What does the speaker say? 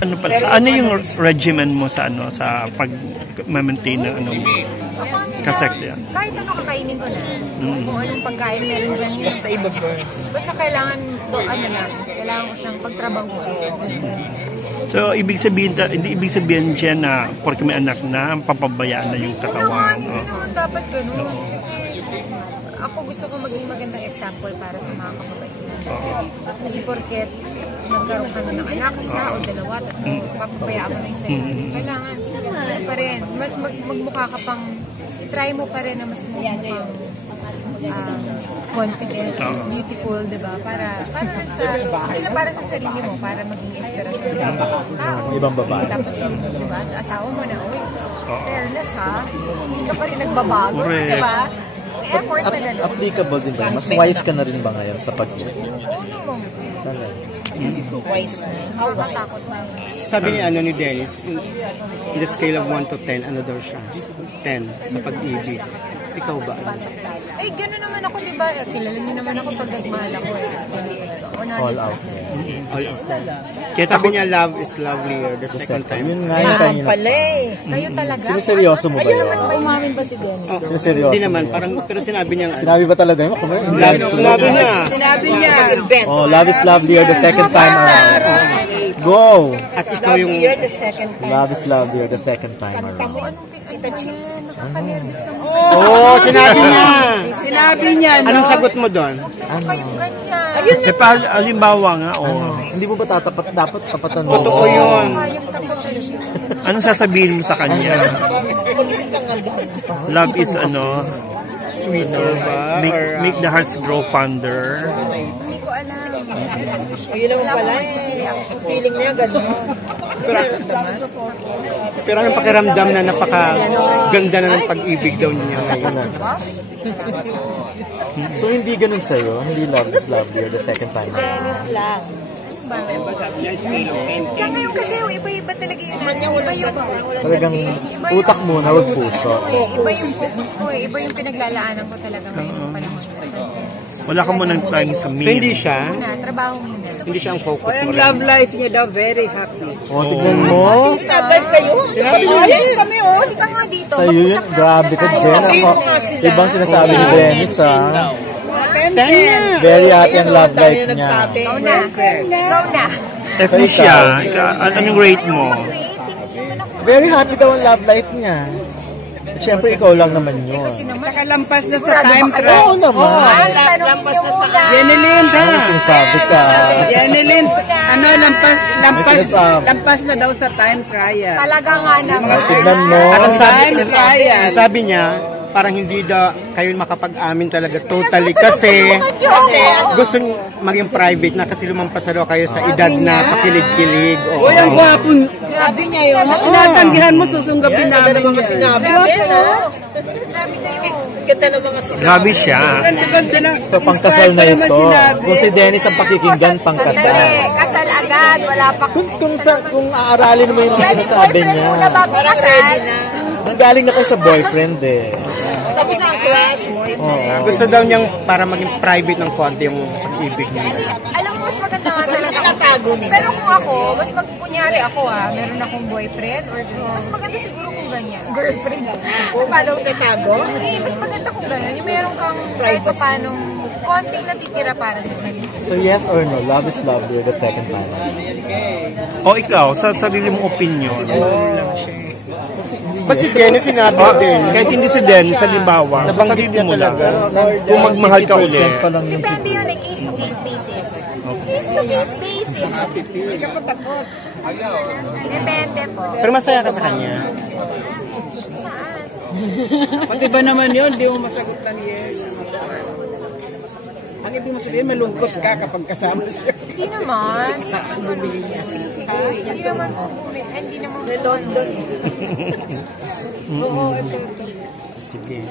Ano pala? Ano yung regimen mo sa pag-maintain ng kaseksya? Kahit ano kakainin ko na. Kung anong pagkain meron dyan. Basta iba-burn. Basta kailangan ko siyang pagtrabaho. So, ibig sabihin dyan na porque may anak na, papabayaan na yung katawan. Hindi naman dapat ganun. Kasi ako gusto ko maging magandang example para sa mga kababaihan. Hindi porket nagkaroon ka na ng anak, isa o dalawa, tatlo, papabayaan mo na yung sa'yo. Kailangan pa rin. Mas magmukha ka pang, try mo pa rin na mas mukhang confident, mas beautiful, diba? Para sa sarili mo, para maging inspirasyon ng ibang babae. Tapos yung, diba, sa asawa mo na, fairness ha, hindi ka pa rin nagbabago, diba? Effort na lang. Applicable din ba? Mas wise ka na rin ba ngayon sa pag-ibig? Oo naman. Wise na. Nakakatakot na yun. Sabi ni Dennis, in the scale of 1 to 10, ano daw siya? 10 sa pag-ibig. Ikaw ba? Eh, gano'n naman ako, di ba? Kilala niyo naman ako pag nagmahal ako. All out. All out. Kaya sabi niya, love is lovelier the second time. Yun nga yung kanina. Kayo talaga? Siniseryoso mo ba yun? Umamin ba si Dennis? Siniseryoso. Hindi naman, pero sinabi niya. Sinabi ba talaga yun? Sinabi niya. Oh, love is lovelier the second time around. Go! At ikaw yung... Love is lovelier the second time around. Anong kita chick? Nakakanervous naman. Oo, sinabi niya. Sinabi niya, no? Anong sagot mo doon? Kayo ganyan. Eh, halimbawa nga, Hindi mo ba dapat tapatan mo? Totoo yun. Kayang tapos. anong sasabihin mo sa kanya? Love is Sweeter ba? make the hearts grow fonder. Hindi ko alam. Ayun naman pala feeling niya gano'n. Pero anong pakiramdam na napakaganda na ng pag-ibig daw niya ngayon? So hindi ganun sa'yo? Hindi love is lovelier the second time around? Lang. Kaya ngayon kasi iba-iba talaga yun. Iba yung Talagang utak mo na wag puso. Iba yung focus ko eh. Iba yung pinaglalaanan ko talaga ngayon ng panahon. Wala ka munang time sa me. So hindi siya? Trabaho muna. Hindi siya ang focus mo Yung rin. love life niya daw, very happy. O, tignan mo. Tatay kayo? Sinabi niya. Kami, oh. Halika nga dito. Sa'yo yun, grabe ka din. Ibang sinasabi ni Dennis, ha? Very happy ang love life niya. Ikaw na. Ikaw na. F siya. Anong rate mo? Very happy daw ang love life niya. Siyempre, ikaw lang naman yun. Tsaka lampas na sa time travel. Oo naman. Lampas na sa Jeneline. Ano sinasabi ka? Jeneline, lampas na daw sa time trial. Talaga nga naman. Tignan mo. At ang sabi niya, parang hindi kayo makapag-amin talaga totally kasi gusto maging private na kasi lumampas na daw kayo sa edad na pakilig-kilig. Uy, ang gwapo. Sabi niya yun. Tinatanggihan mo, susunggabin namin yan. Grabe kayo. Ganda ng mga sinabi. Grabe siya. Ganda na. So, pangkasal na ito. Kung si Dennis ang pakikinggan, pangkasal. Kasal agad. Wala pa. Kung aaralin mo yung mga sinasabi niya. Muna bago kasal. Nanggaling na kayo sa boyfriend eh. Tapos ang crush mo. Gusto daw niyang para maging private ng konti yung pag-ibig niya. Hindi, alam mo, mas maganda nga talaga. Natago nila. Pero kung ako, kunyari ako meron akong boyfriend, or mas maganda siguro kung ganyan. Girlfriend. Paano? Natago? Eh, mas maganda kung gano'n. Yung meron kang kahit pa paano konting natitira para sa sarili. So yes or no, love is lovelier the second time. O ikaw, sa sarili mong opinion. Ba't si Dennis sinabi din? Kahit hindi si Den, sa limbawa, sa Nabanggit sarili niya mo lang. talaga. Kung magmahal ka ulit. Depende yun, case-to-case basis. Case-to-case basis. Hindi ka pa tapos. Depende po. Pero masaya ka sa kanya. Saan? Pag iba naman yun, di mo masagot ng yes. Ang ibig mo sabihin, malungkot ka kapag kasama siya. Hindi naman. Hindi naman. London. Sige.